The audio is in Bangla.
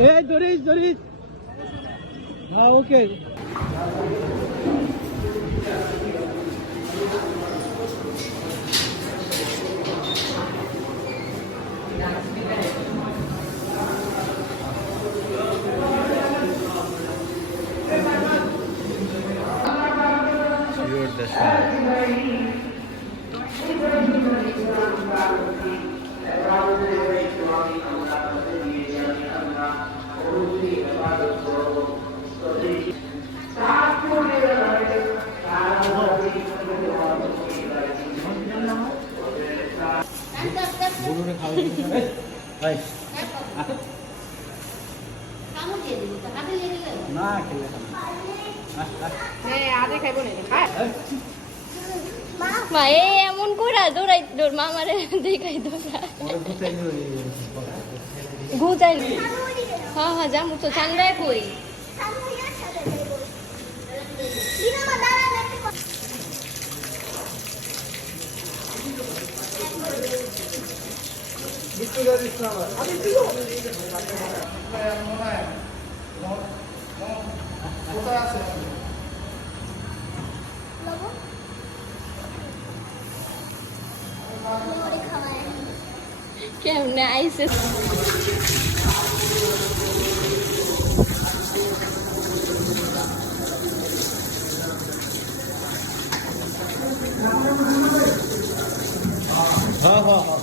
এই ধরিস ধরিস। হ্যাঁ ওকে। মা এমন করে দৌড়াই দৌড় মামারে দেখাই দৌড়া ঘুচাই হ্যাঁ হ্যাঁ যাবো তো চান্দায় কই কেমনে আইসে হ্যাঁ হ্যাঁ হ্যাঁ